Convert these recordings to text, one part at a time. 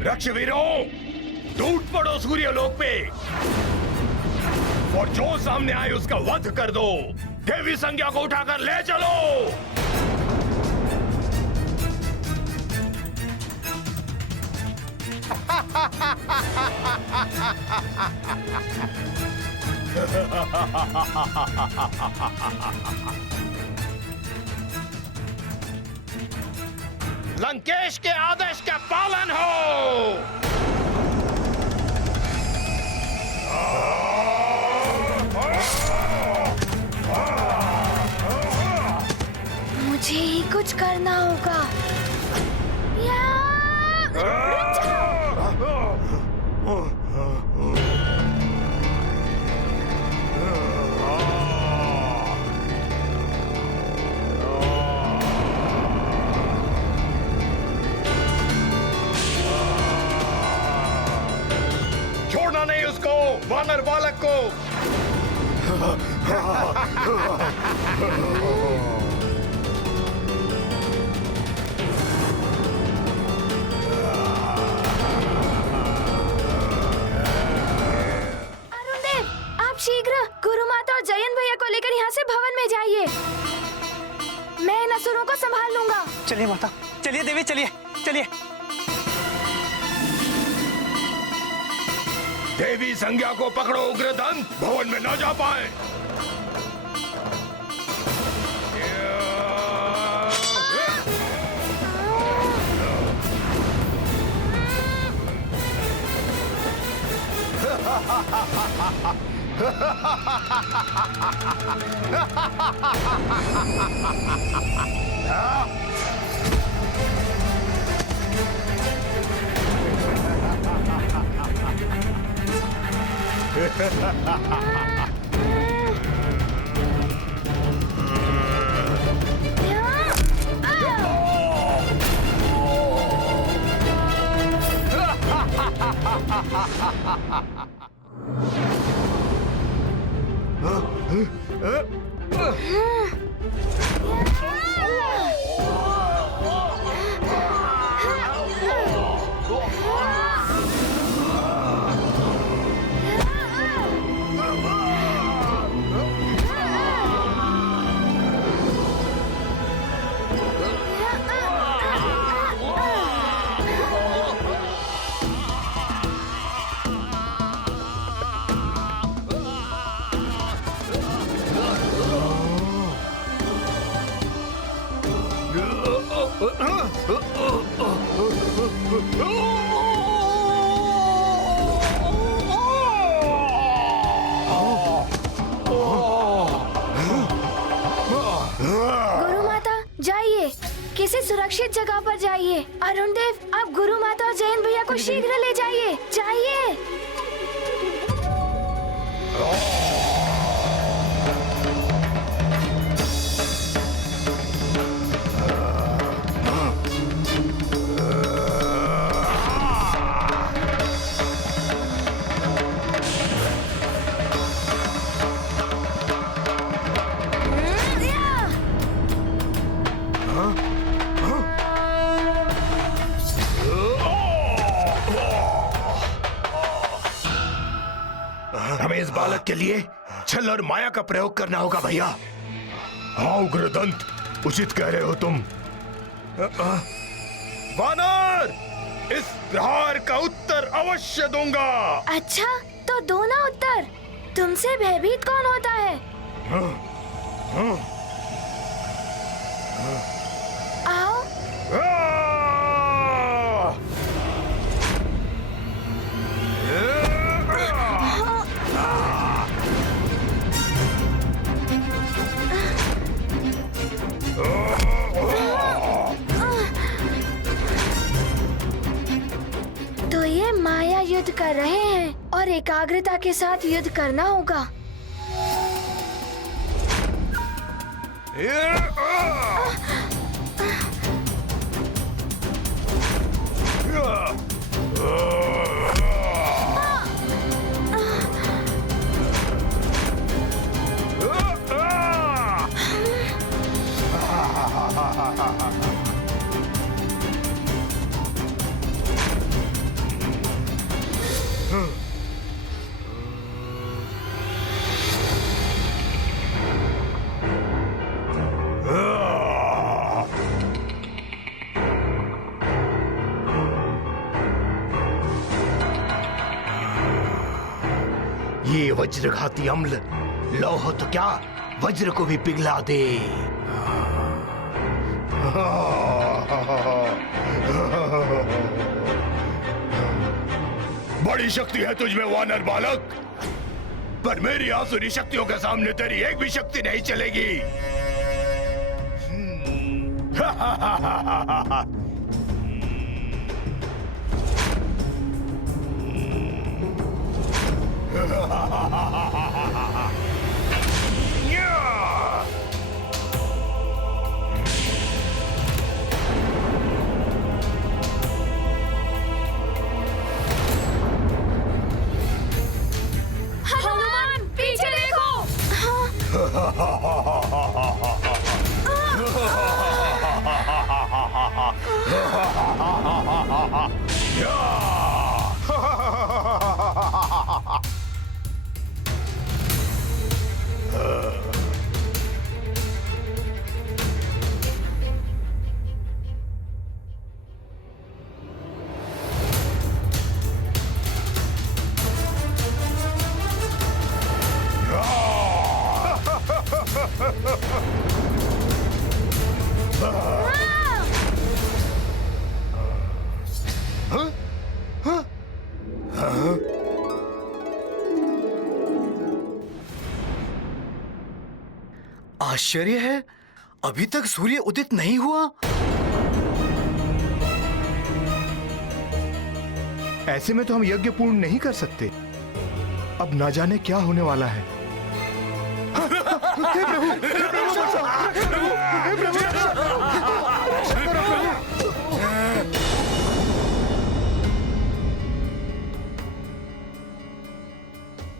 रक्षवीरों, टूट पड़ो सूर्यलोक पे और जो सामने आए उसका वध कर दो। देवी संज्ञा को उठाकर ले चलो। लंकेश के आदेश का पालन हो। मुझे ही कुछ करना होगा। छोड़ना नहीं उसको, वानर बालक को। शीघ्र गुरु माता और जयंत भैया को लेकर यहाँ से भवन में जाइए। मैं इन असुरों को संभाल लूंगा। चलिए माता, चलिए देवी, चलिए चलिए। देवी संज्ञा को पकड़ो उग्रदंत, भवन में न जा पाए। गुरु माता जाइए, किसी सुरक्षित जगह पर जाइए। अरुण देव, आप गुरु माता और जयंत भैया को शीघ्र ले जाइए। जाइए। हमें इस बालक के लिए छल और माया का प्रयोग करना होगा भैया। हाँ उग्रदंत, उचित कह रहे हो तुम। वानर, इस प्रहार का उत्तर अवश्य दूंगा। अच्छा, तो दो ना उत्तर। तुमसे भयभीत कौन होता है? आओ। तो ये माया युद्ध कर रहे हैं और एकाग्रता के साथ युद्ध करना होगा। ये वज्रघाती अम्ल लौह तो क्या वज्र को भी पिघला दे। बड़ी शक्ति है तुझमें वानर बालक, पर मेरी आसुरी शक्तियों के सामने तेरी एक भी शक्ति नहीं चलेगी। हनुमान पीछे देखो। आश्चर्य है, अभी तक सूर्य उदित नहीं हुआ। ऐसे में तो हम यज्ञ पूर्ण नहीं कर सकते। अब ना जाने क्या होने वाला है। हे प्रभु, हे प्रभु बचाओ, हे प्रभु, हे प्रभु रक्षा करो प्रभु।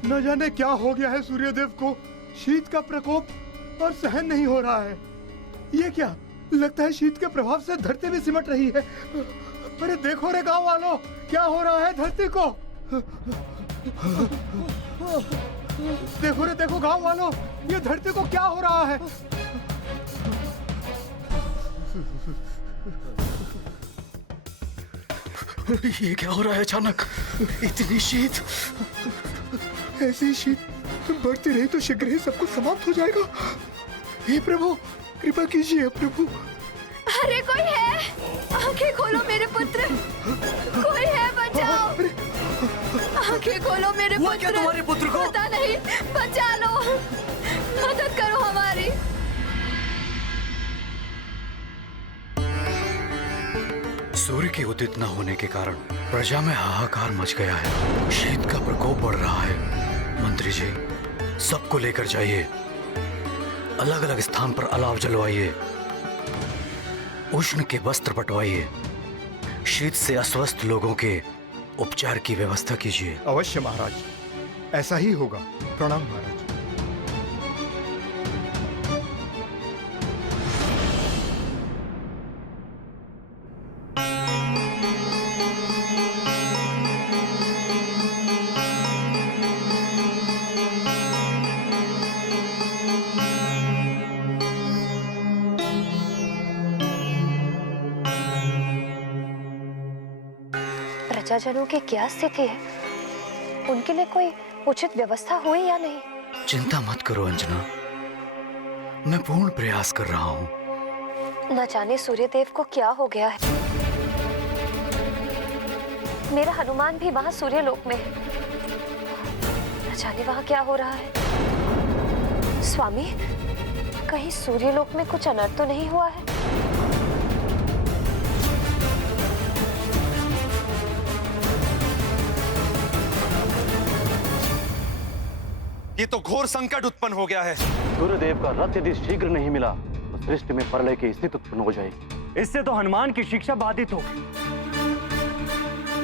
न जाने क्या हो गया है सूर्यदेव को, शीत का प्रकोप और सहन नहीं हो रहा है। ये क्या, लगता है शीत के प्रभाव से धरती भी सिमट रही है। अरे देखो रे गांव वालों, क्या हो रहा है धरती को। देखो रे देखो गांव वालों, ये धरती को क्या हो रहा है। ये क्या हो रहा है अचानक, इतनी शीत। ऐसी शीत बढ़ती रही तो शीघ्र ही सब कुछ समाप्त हो जाएगा। हे प्रभु, कृपा कीजिए प्रभु। अरे कोई है, आंखें खोलो मेरे पुत्र, कोई है, बचाओ। आंखें खोलो मेरे पुत्र। क्या तुम्हारे पुत्र को? पता नहीं, बचा लो, मदद करो हमारी। सूर्य के उदित न होने के कारण प्रजा में हाहाकार मच गया है। शीत का प्रकोप बढ़ रहा है। मंत्री जी, सबको लेकर जाइए, अलग अलग स्थान पर अलाव जलवाइए, उष्ण के वस्त्र बंटवाइए, शीत से अस्वस्थ लोगों के उपचार की व्यवस्था कीजिए। अवश्य महाराज, ऐसा ही होगा। प्रणाम महाराज। प्रजाजनों की क्या स्थिति है? उनके लिए कोई उचित व्यवस्था हुई या नहीं? चिंता मत करो अंजना, मैं पूर्ण प्रयास कर रहा हूँ। न जाने सूर्यदेव को क्या हो गया है। मेरा हनुमान भी वहां सूर्यलोक में है। न जाने वहां क्या हो रहा है। स्वामी, कहीं सूर्यलोक में कुछ अनर्थ तो नहीं हुआ है? ये तो घोर संकट उत्पन्न हो गया है। गुरुदेव का रथ यदि शीघ्र नहीं मिला तो सृष्टि में प्रलय की स्थिति उत्पन्न हो जाएगी। इससे तो हनुमान की शिक्षा बाधित होगी।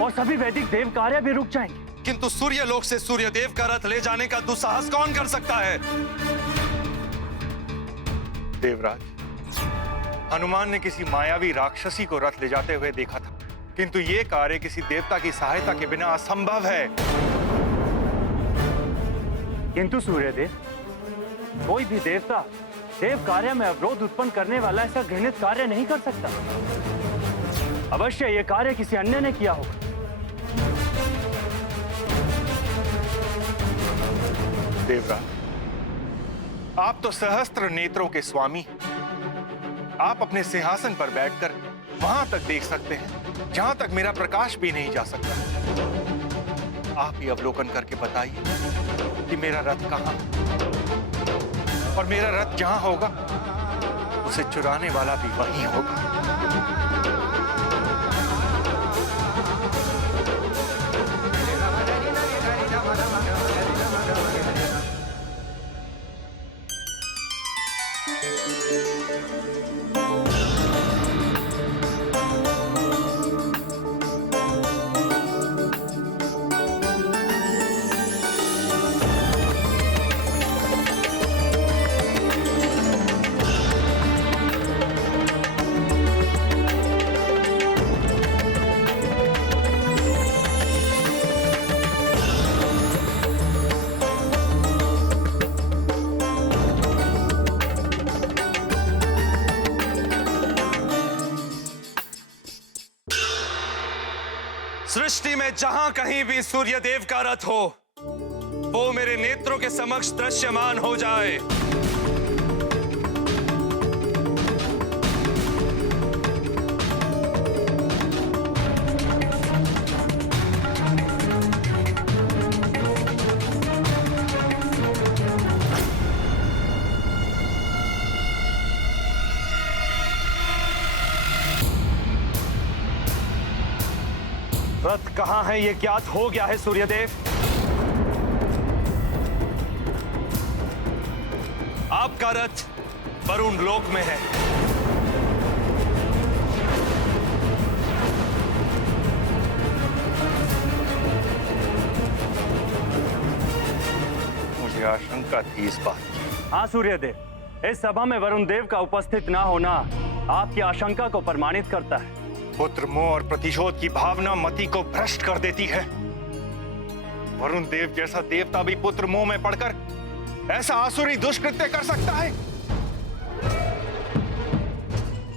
और सभी वैदिक देव कार्य भी रुक जाएंगे। किंतु सूर्यलोक से सूर्यदेव का रथ ले जाने का दुस्साहस कौन कर सकता है? देवराज, हनुमान ने किसी मायावी राक्षसी को रथ ले जाते हुए देखा था, किंतु यह कार्य किसी देवता की सहायता के बिना असंभव है। किंतु सूर्यदेव, कोई भी देवता देव कार्य में अवरोध उत्पन्न करने वाला ऐसा घृणित कार्य नहीं कर सकता। अवश्य यह कार्य किसी अन्य ने किया होगा। देवराज, आप तो सहस्त्र नेत्रों के स्वामी हैं। आप अपने सिंहासन पर बैठकर वहां तक देख सकते हैं जहां तक मेरा प्रकाश भी नहीं जा सकता। आप ही अवलोकन करके बताइए कि मेरा रथ कहां है? और मेरा रथ जहां होगा उसे चुराने वाला भी वहीं होगा। सृष्टि में जहां कहीं भी सूर्यदेव का रथ हो, वो मेरे नेत्रों के समक्ष दृश्यमान हो जाए। रथ कहां है ये ज्ञात हो गया है सूर्यदेव। आपका रथ वरुण लोक में है। मुझे आशंका थी इस बात की। हाँ सूर्यदेव, इस सभा में वरुण देव का उपस्थित ना होना आपकी आशंका को प्रमाणित करता है। पुत्र मोह और प्रतिशोध की भावना मति को भ्रष्ट कर देती है। वरुण देव जैसा देवता भी पुत्र मोह में पड़कर ऐसा आसुरी दुष्कृत्य कर सकता है।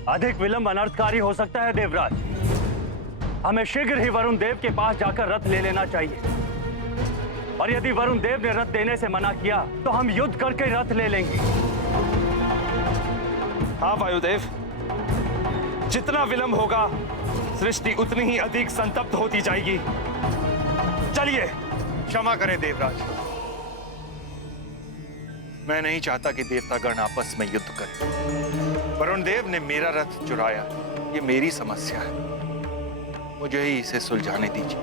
अधिक विलंब अनर्थकारी हो सकता है देवराज। हमें शीघ्र ही वरुण देव के पास जाकर रथ ले लेना चाहिए, और यदि वरुण देव ने रथ देने से मना किया तो हम युद्ध करके रथ ले लेंगे। हाँ वायुदेव, जितना विलंब होगा सृष्टि उतनी ही अधिक संतप्त होती जाएगी। चलिए, क्षमा करें देवराज, मैं नहीं चाहता कि देवतागण आपस में युद्ध करें। वरुण देव ने मेरा रथ चुराया, ये मेरी समस्या है, मुझे ही इसे सुलझाने दीजिए।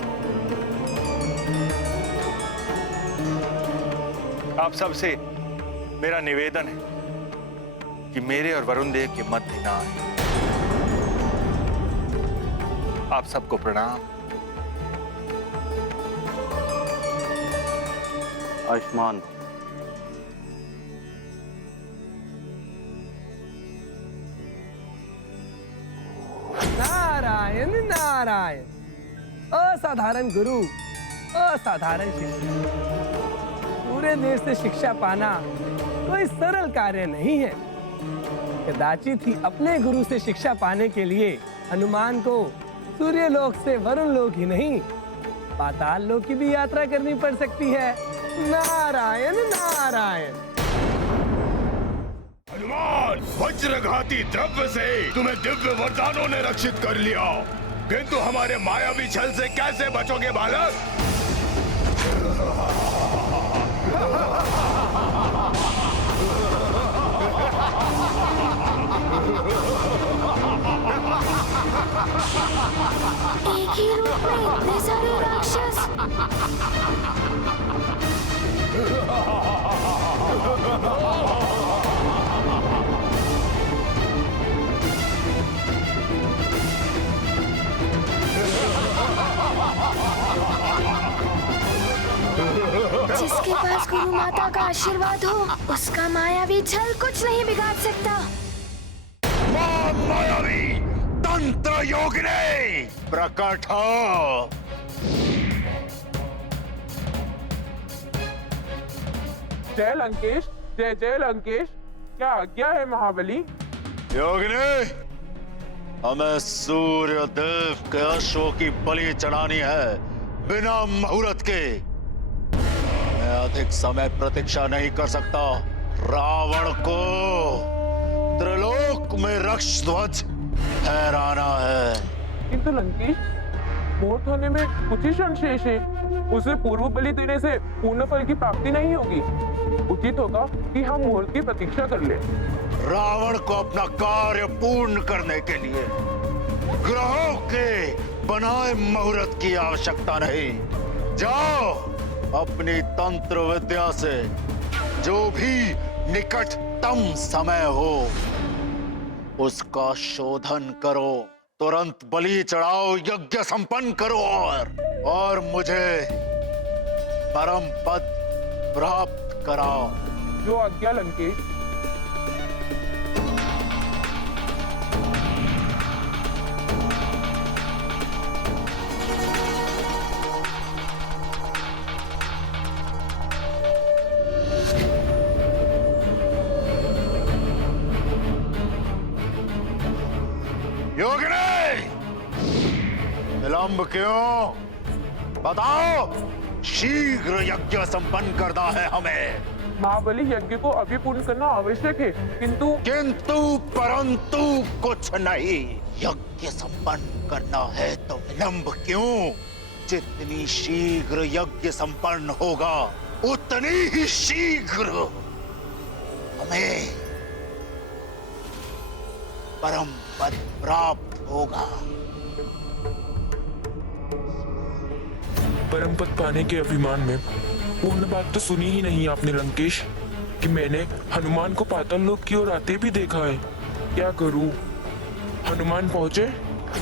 आप सबसे मेरा निवेदन है कि मेरे और वरुण देव के मध्य ना आए। आप सबको प्रणाम। आयुष्मान। नारायण नारायण। असाधारण गुरु, असाधारण शिष्य। पूरे देश से शिक्षा पाना कोई सरल कार्य नहीं है। कदाचित ही अपने गुरु से शिक्षा पाने के लिए हनुमान को सूर्यलोक से वरुण लोक ही नहीं, पाताल लोक की भी यात्रा करनी पड़ सकती है। नारायण नारायण। हनुमान, वज्रघाती द्रव्य से तुम्हें दिव्य वरदानों ने रक्षित कर लिया, किंतु हमारे मायावी छल से कैसे बचोगे बालक? एक ही रूप में इतने सारे राक्षस। गुरु माता का आशीर्वाद हो, उसका मायावी छल कुछ नहीं बिगाड़ सकता। मायावी तंत्र योगिनी प्रकट हो। जय लंकेश, जय जय लंकेश, क्या आज्ञा है महाबली? योगिनी, हमें सूर्य देव के अश्वों की बलि चढ़ानी है बिना मुहूर्त के। मैं अधिक समय प्रतीक्षा नहीं कर सकता। रावण को त्रिलोक में रक्ष ध्वज फहराना है। किंतु लंकेश, मुहूर्त होने में कुछ ही क्षण शेष है। उसे पूर्व बलि देने से पूर्ण फल की प्राप्ति नहीं होगी। उचित होगा कि हम मुहूर्त की प्रतीक्षा कर लें। रावण को अपना कार्य पूर्ण करने के लिए ग्रहों के बनाए मुहूर्त की आवश्यकता नहीं। जाओ, अपनी तंत्र विद्या से जो भी निकटतम समय हो उसका शोधन करो, तुरंत बलि चढ़ाओ, यज्ञ संपन्न करो और मुझे परम पद प्राप्त कराओ। जो आज्ञा लंकेश। योगिनी, विलंब क्यों? बताओ, शीघ्र यज्ञ संपन्न करना है हमें। महाबली, यज्ञ को अभी पूर्ण करना आवश्यक है, किंतु परंतु कुछ नहीं। यज्ञ संपन्न करना है तो विलंब क्यों? जितनी शीघ्र यज्ञ संपन्न होगा उतनी ही शीघ्र हमें परम पद प्राप्त होगा। परम पद पाने के अभिमान में पूर्ण बात तो सुनी ही नहीं आपने लंकेश, कि मैंने हनुमान को पाताल लोक की ओर आते भी देखा है। क्या करूं? हनुमान पहुंचे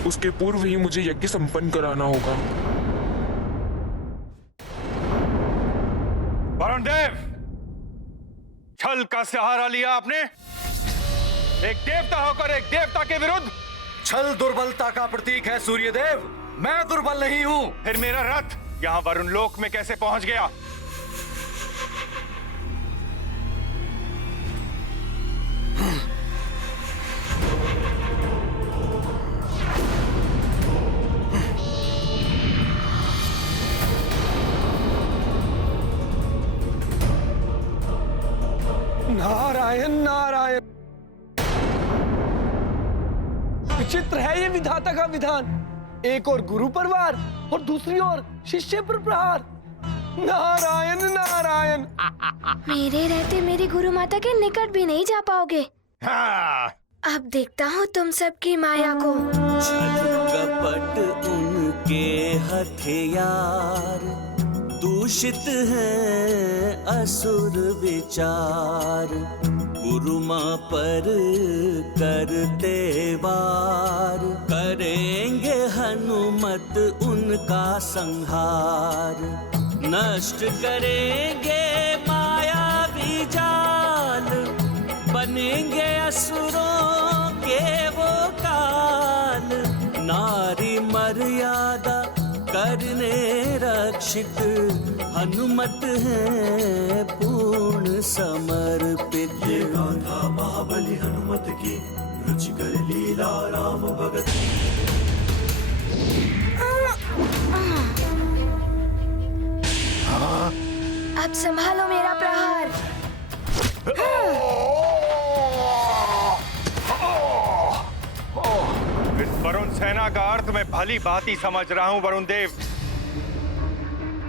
उसके पूर्व ही मुझे यज्ञ संपन्न कराना होगा। वरुण देव, छल का सहारा लिया आपने। एक देवता होकर एक देवता के विरुद्ध। छल दुर्बलता का प्रतीक है सूर्यदेव, मैं दुर्बल नहीं हूं। फिर मेरा रथ यहाँ वरुण लोक में कैसे पहुंच गया? नारायण नारायण, विचित्र है ये विधाता का विधान। एक और गुरु पर वार और दूसरी ओर शिष्य पर प्रहार। नारायण नारायण। मेरे रहते मेरी गुरु माता के निकट भी नहीं जा पाओगे। हाँ। अब देखता हूँ तुम सबकी माया को। छल कपट उनके हथियार, दूषित है असुर विचार। गुरु माँ पर करते वार, करेंगे हनुमत उनका संहार। नष्ट करेंगे मायावी जाल, बनेंगे असुरों के वो काल। नारी मर्यादा करने रक्षित, हनुमत है पूर्ण समर्पित। ये गाथा महाबली हनुमत की, रुचिकर लीला राम भगत। अब संभालो मेरा प्रहार। इस वरुण सेना का अर्थ मैं भली भांति समझ रहा हूं वरुण देव।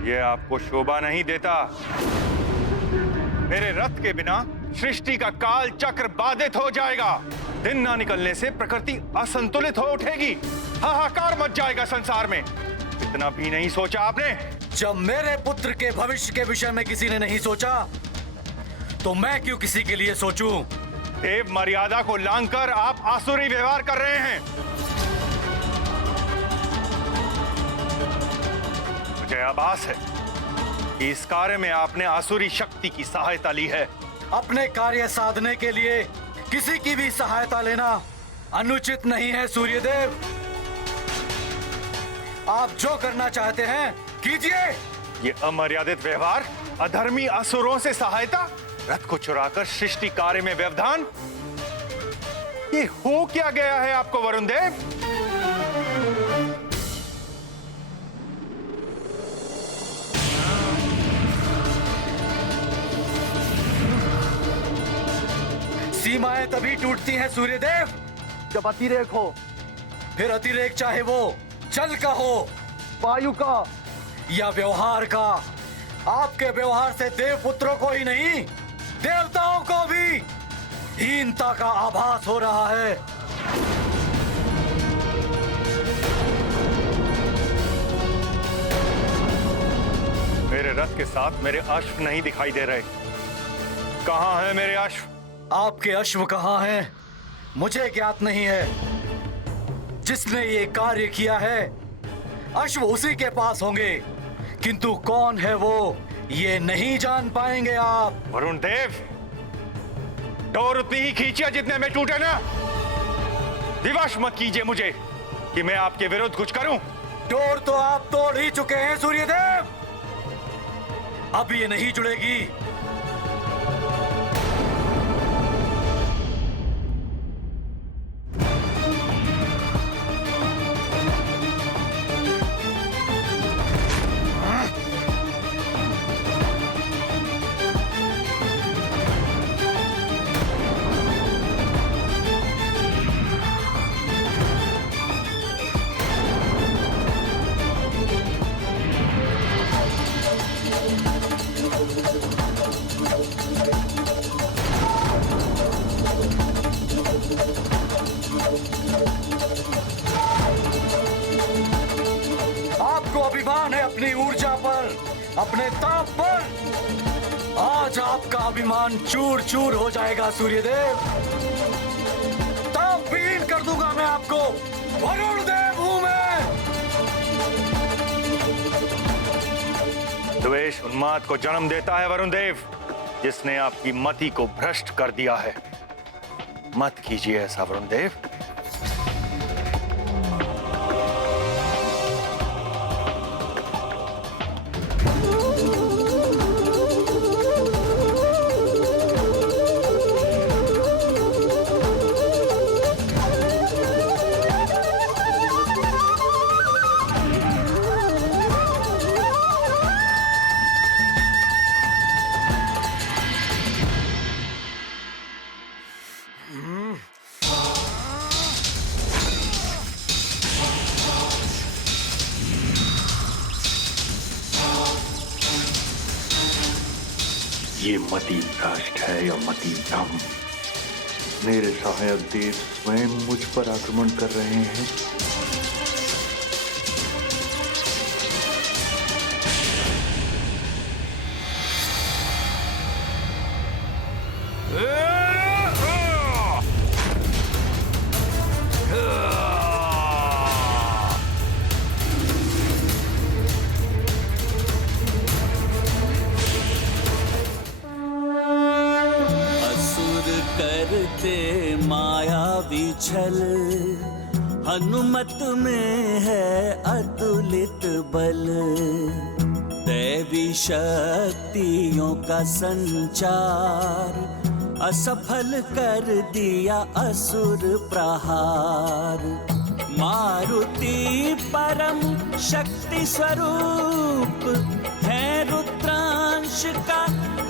यह आपको शोभा नहीं देता। मेरे रथ के बिना सृष्टि का काल चक्र बाधित हो जाएगा। दिन ना निकलने से प्रकृति असंतुलित हो उठेगी। हाहाकार मच जाएगा संसार में। इतना भी नहीं सोचा आपने? जब मेरे पुत्र के भविष्य के विषय में किसी ने नहीं सोचा, तो मैं क्यों किसी के लिए सोचूं? देव मर्यादा को लांघकर आप आसुरी व्यवहार कर रहे हैं। मुझे आभास है कि इस कार्य में आपने आसुरी शक्ति की सहायता ली है। अपने कार्य साधने के लिए किसी की भी सहायता लेना अनुचित नहीं है सूर्यदेव। आप जो करना चाहते हैं कीजिए। ये अमर्यादित व्यवहार, अधर्मी असुरों से सहायता, रथ को चुराकर सृष्टि कार्य में व्यवधान, ये हो क्या गया है आपको वरुण देव? सीमाएं तभी टूटती हैं सूर्यदेव जब अतिरेक हो। फिर अतिरेक चाहे वो जल का हो, वायु का या व्यवहार का। आपके व्यवहार से देव पुत्रों को ही नहीं, देवताओं को भी हीनता का आभास हो रहा है। मेरे रथ के साथ मेरे अश्व नहीं दिखाई दे रहे। कहां है मेरे अश्व? आपके अश्व कहां हैं मुझे ज्ञात नहीं है। जिसने ये कार्य किया है अश्व उसी के पास होंगे, किंतु कौन है वो ये नहीं जान पाएंगे आप। वरुण देव, डोर उतनी ही खींचिए जितने में टूटे ना। विवश मत कीजिए मुझे कि मैं आपके विरुद्ध कुछ करूं। डोर तो आप तोड़ ही चुके हैं सूर्यदेव, अब ये नहीं जुड़ेगी। आपको अभिमान है अपनी ऊर्जा पर, अपने ताप पर। आज आपका अभिमान चूर चूर हो जाएगा सूर्यदेव। ताप विहीन कर दूंगा मैं आपको। वरुण देव हूं मैं। द्वेष उन्माद को जन्म देता है वरुण देव, जिसने आपकी मति को भ्रष्ट कर दिया है। मत कीजिए ऐसा वरुण देव। ये मति भ्रष्ट है या मति भ्रम? मेरे सहायक देव स्वयं मुझ पर आक्रमण कर रहे हैं। करते मायावी छल, हनुमत में है अतुलित बल। दैवी शक्तियों का संचार, असफल कर दिया असुर प्रहार। मारुति परम शक्ति स्वरूप है, रुद्रांश का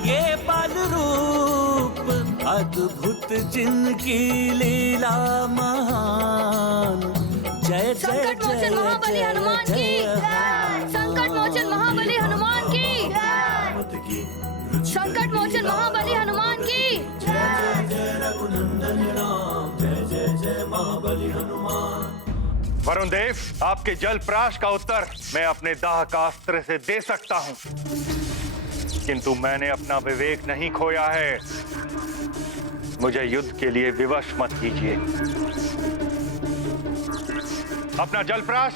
ये बल रूप। अद्भुत जिनकी लीला महान। जय जय संकट मोचन महाबली हनुमान की, संकट मोचन महाबली हनुमान की, संकट मोचन महाबली हनुमान की। जय जय रघुनंदन राम, जय जय जय महाबली हनुमान। वरुण देव, आपके जल प्राश का उत्तर मैं अपने दाह का अस्त्र से दे सकता हूं, किंतु मैंने अपना विवेक नहीं खोया है। मुझे युद्ध के लिए विवश मत कीजिए। अपना जलप्राश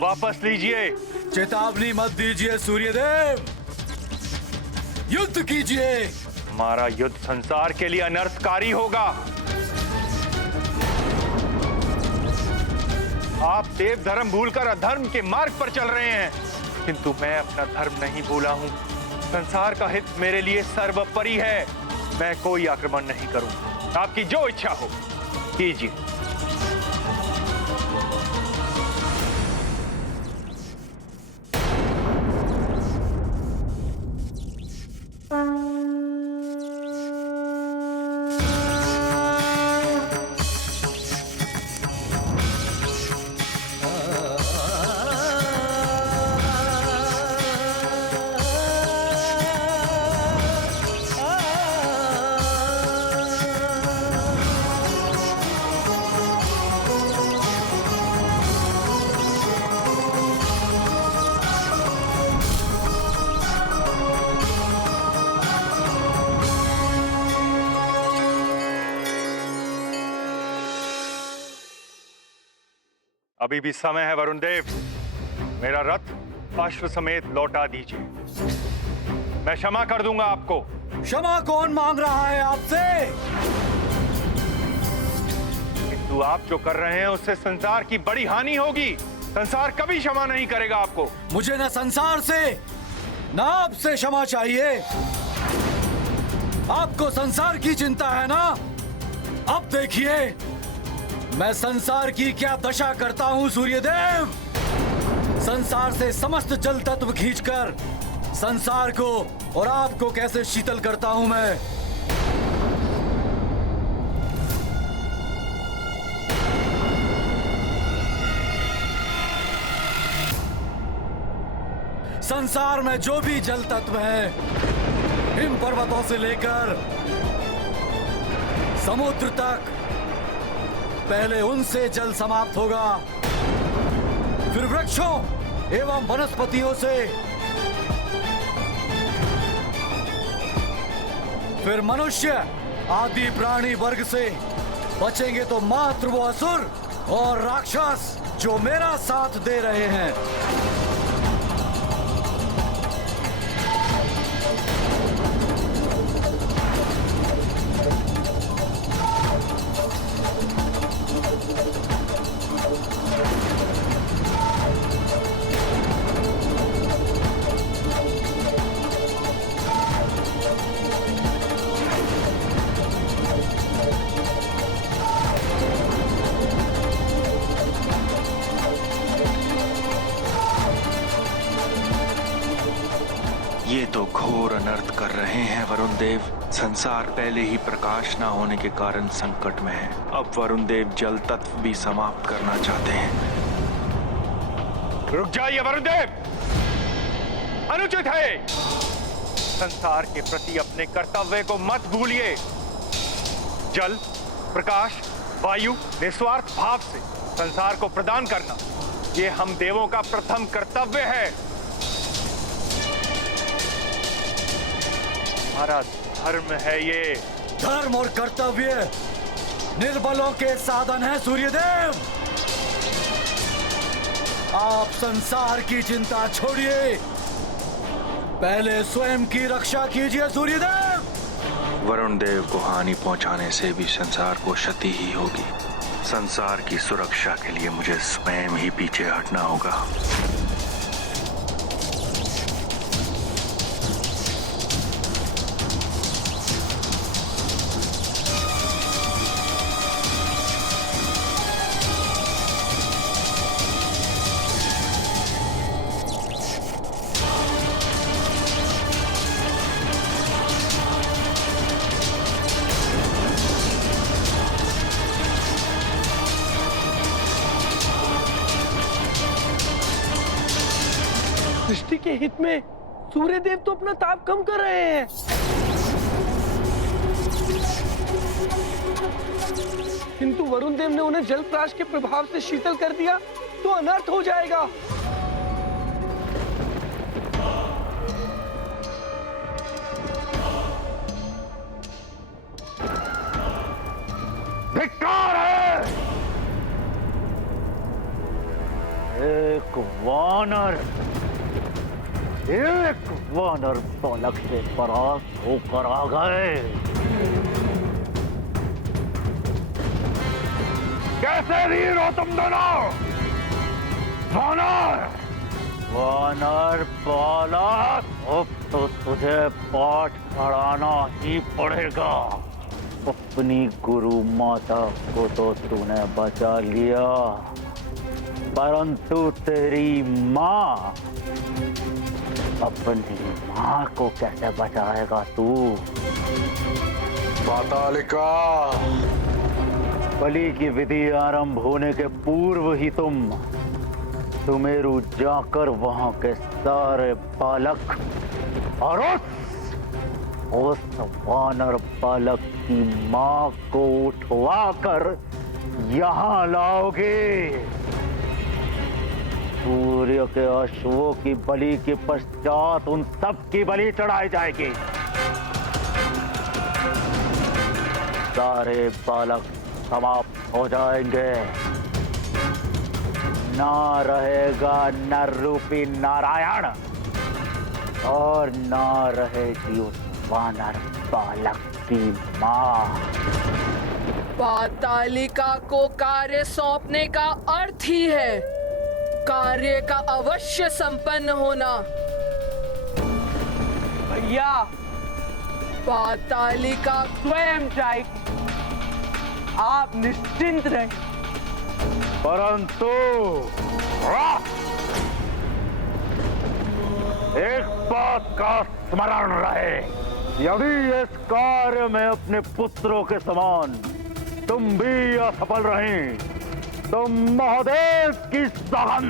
वापस लीजिए। चेतावनी मत दीजिए सूर्यदेव। युद्ध कीजिए। हमारा युद्ध संसार के लिए अनर्थकारी होगा। आप देव धर्म भूलकर अधर्म के मार्ग पर चल रहे हैं, किंतु मैं अपना धर्म नहीं भूला हूं। संसार का हित मेरे लिए सर्वोपरि है। मैं कोई आक्रमण नहीं करूंगा। आपकी जो इच्छा हो कीजिए। अभी भी समय है वरुण देव, मेरा रथ अश्व समेत लौटा दीजिए। मैं क्षमा कर दूंगा आपको। क्षमा कौन मांग रहा है आपसे? किंतु आप जो कर रहे हैं उससे संसार की बड़ी हानि होगी। संसार कभी क्षमा नहीं करेगा आपको। मुझे न संसार से न आपसे क्षमा चाहिए। आपको संसार की चिंता है ना? अब देखिए मैं संसार की क्या दशा करता हूं सूर्यदेव। संसार से समस्त जल तत्व खींचकर संसार को और आपको कैसे शीतल करता हूं मैं। संसार में जो भी जल तत्व है, हिम पर्वतों से लेकर समुद्र तक, पहले उनसे जल समाप्त होगा, फिर वृक्षों एवं वनस्पतियों से, फिर मनुष्य आदि प्राणी वर्ग से। बचेंगे तो मात्र वो असुर और राक्षस जो मेरा साथ दे रहे हैं। ये तो घोर अनर्थ कर रहे हैं वरुण देव। संसार पहले ही प्रकाश न होने के कारण संकट में है। अब वरुण देव जल तत्व भी समाप्त करना चाहते हैं। रुक जाइए वरुण देव, अनुचित है। संसार के प्रति अपने कर्तव्य को मत भूलिए। जल, प्रकाश, वायु निस्वार्थ भाव से संसार को प्रदान करना, ये हम देवों का प्रथम कर्तव्य है। हमारा धर्म है ये। धर्म और कर्तव्य निर्बलों के साधन है सूर्यदेव। आप संसार की चिंता छोड़िए, पहले स्वयं की रक्षा कीजिए सूर्यदेव। वरुण देव को हानि पहुंचाने से भी संसार को क्षति ही होगी। संसार की सुरक्षा के लिए मुझे स्वयं ही पीछे हटना होगा। सृष्टि के हित में सूर्यदेव तो अपना ताप कम कर रहे हैं। किंतु वरुण देव ने उन्हें जल प्राश के प्रभाव से शीतल कर दिया तो अनर्थ हो जाएगा। धिक्कार है। एक वानर वानर बालक से परास्त होकर आ गए। कैसे वीर हो तुम दोनों? वानर वानर बालक, अब तो तुझे पाठ पढ़ाना ही पड़ेगा। अपनी गुरु माता को तो तूने बचा लिया, परंतु तेरी माँ, अपनी माँ को कैसे बचाएगा तू? पातालिका, बलि की विधि आरंभ होने के पूर्व ही तुम सुमेरु जाकर वहां के सारे बालक और उस वानर बालक की माँ को उठवा कर यहाँ लाओगे। सूर्य के अश्वों की बलि के पश्चात उन सब की बलि चढ़ाई जाएगी। सारे बालक समाप्त हो जाएंगे। ना रहेगा नर रूपी नारायण और ना रहेगी उस वानर बालक की माँ। पातालिका को कार्य सौंपने का अर्थ ही है कार्य का अवश्य संपन्न होना। भैया, पातालिका स्वयं जाएगी, आप निश्चिंत रहें। परंतु एक बात का स्मरण रहे, यदि इस कार्य में अपने पुत्रों के समान तुम भी असफल रहीं, तो महादेव की सहन।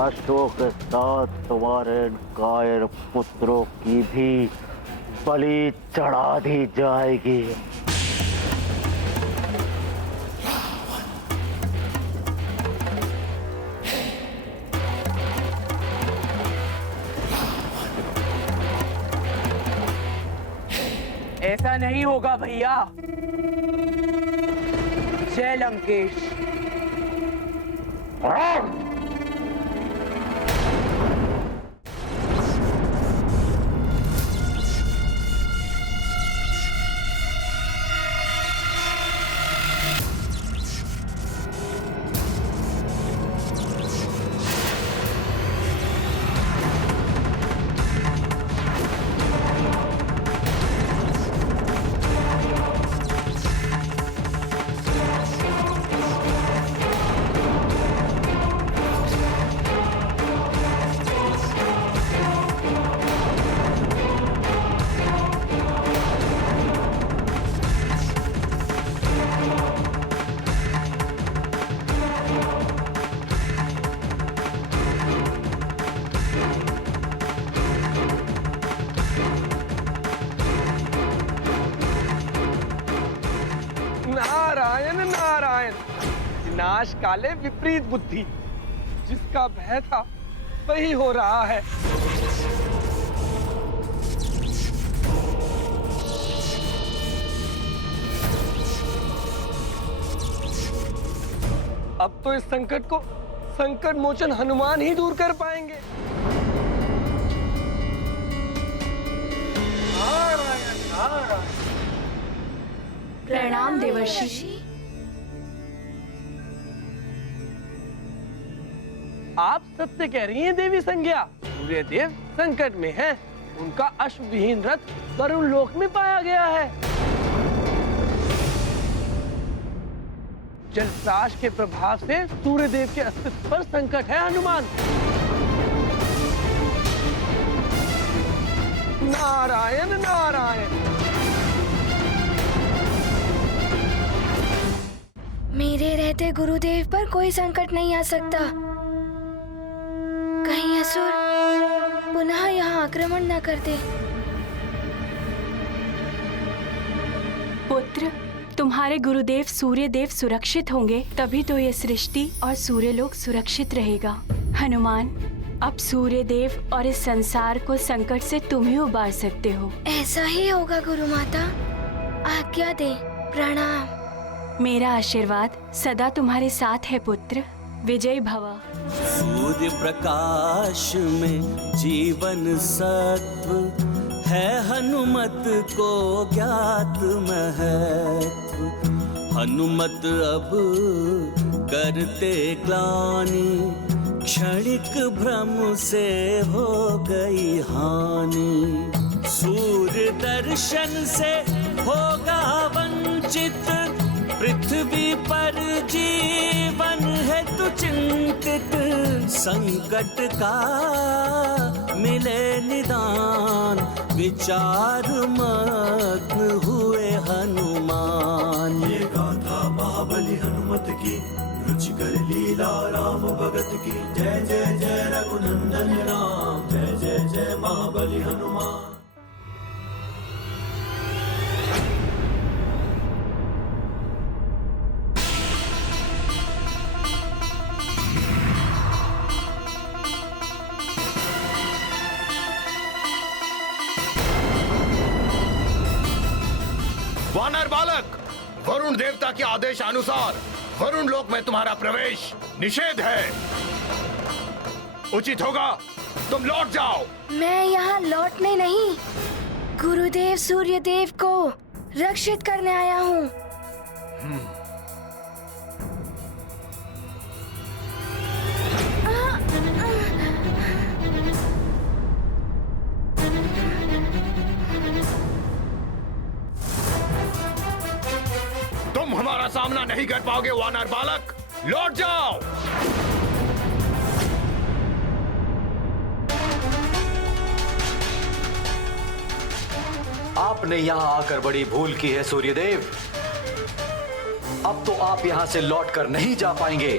अशोक के साथ तुम्हारे कायर पुत्रों की भी बलि चढ़ा दी जाएगी। ऐसा नहीं होगा भैया। जय लंकेश। नारायण नारायण, विनाश काले विपरीत बुद्धि। जिसका भय था वही हो रहा है। अब तो इस संकट को संकट मोचन हनुमान ही दूर कर पाएंगे। नारायण नारायण। प्रणाम देवर्षि। आप सत्य कह रही हैं देवी संज्ञा। सूर्य देव संकट में हैं। उनका अश्वविहीन रथ वरुण लोक में पाया गया है। जलप्राश के प्रभाव से सूर्य देव के अस्तित्व पर संकट है हनुमान। नारायण नारायण। मेरे रहते गुरुदेव पर कोई संकट नहीं आ सकता। कहीं असुर पुनः यहाँ आक्रमण न कर दे। पुत्र, तुम्हारे गुरुदेव सूर्य देव सुरक्षित होंगे तभी तो ये सृष्टि और सूर्यलोक सुरक्षित रहेगा। हनुमान, अब सूर्य देव और इस संसार को संकट से तुम ही उबार सकते हो। ऐसा ही होगा गुरु माता। आज्ञा दे। प्रणाम। मेरा आशीर्वाद सदा तुम्हारे साथ है पुत्र। विजयी भव। सूर्य प्रकाश में जीवन सत्व है, हनुमत को ज्ञात महत्व। हनुमत अब करते ग्लानि, क्षणिक भ्रम से हो गई हानि। सूर्य दर्शन से होगा वंचित, पृथ्वी पर जीवन हेतु चिंतित। संकट का मिले निदान, विचार मग्न हुए हनुमान। ये गाथा महाबली हनुमत की, रुचिकर लीला राम भगत की। जय जय जय रघुनंदन राम, जय जय जय महाबली हनुमान। वानर बालक, वरुण देवता के आदेश अनुसार वरुण लोक में तुम्हारा प्रवेश निषेध है। उचित होगा तुम लौट जाओ। मैं यहाँ लौटने नहीं, गुरुदेव सूर्यदेव को रक्षित करने आया हूँ। तुम हमारा सामना नहीं कर पाओगे वानर बालक, लौट जाओ। आपने यहाँ आकर बड़ी भूल की है सूर्यदेव। अब तो आप यहाँ से लौटकर नहीं जा पाएंगे।